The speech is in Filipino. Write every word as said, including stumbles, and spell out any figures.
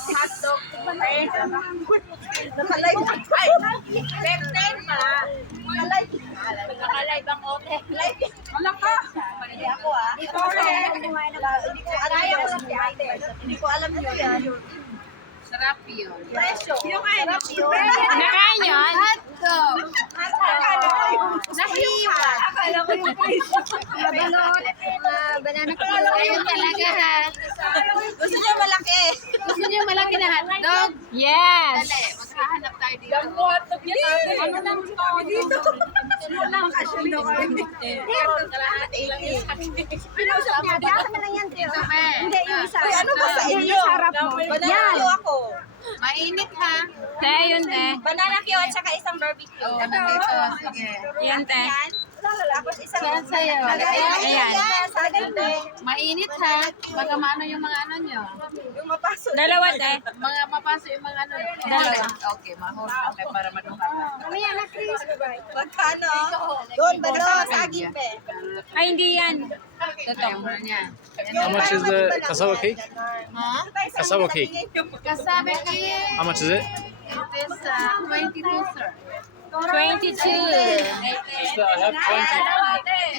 hotdog. Nakalive. Ay, fifteen pa. Nakalive. Nakalive ang ote. Live. Wala ka. Hindi ako ah. Hindi ko alam. Hindi ko alam yun. Sarap yun. Presyo. Yung kain. Nakain yun? Hotdog. Nahiwa. Akala ko yung presyo. Balot. Banana cake. Ayun talaga ha. Gusto niya malaki. Gusto niyo malaki na hotdog? Yes. Dali, maghahanap tayo dito. Yung hotdog niya natin. Ano lang dito? Ano lang kasyon daw kami. Kalahati lang yun. Pinausap niya, dahil mo lang yan, Teo. Hindi, yung isa. Uy, ano ba sa Yung inyo? sarap mo. Banana ako. Mainit ha. Te, yun te. Banana Q at saka isang barbecue. Oo, nandito. Sige. Yan te. Tapos isang Saan sa'yo? Ayan. Sa ganda. Mainit ha. Baka maano yung mga ano nyo. Yung mapasok. Dalawa te. Mga mapasok yung mga ano. Dalawa. Okay, mahos. Okay, para maduhat. Mamaya na, Chris. Magkano? Doon ba na sa saging pe? Ay, hindi yan. Ayaw mo na niya. How much is the cassava cake? Ha? Cassava cake. Kasabi kayo. How much is it? It is uh, twenty-two, sir. twenty-two. I have twenty.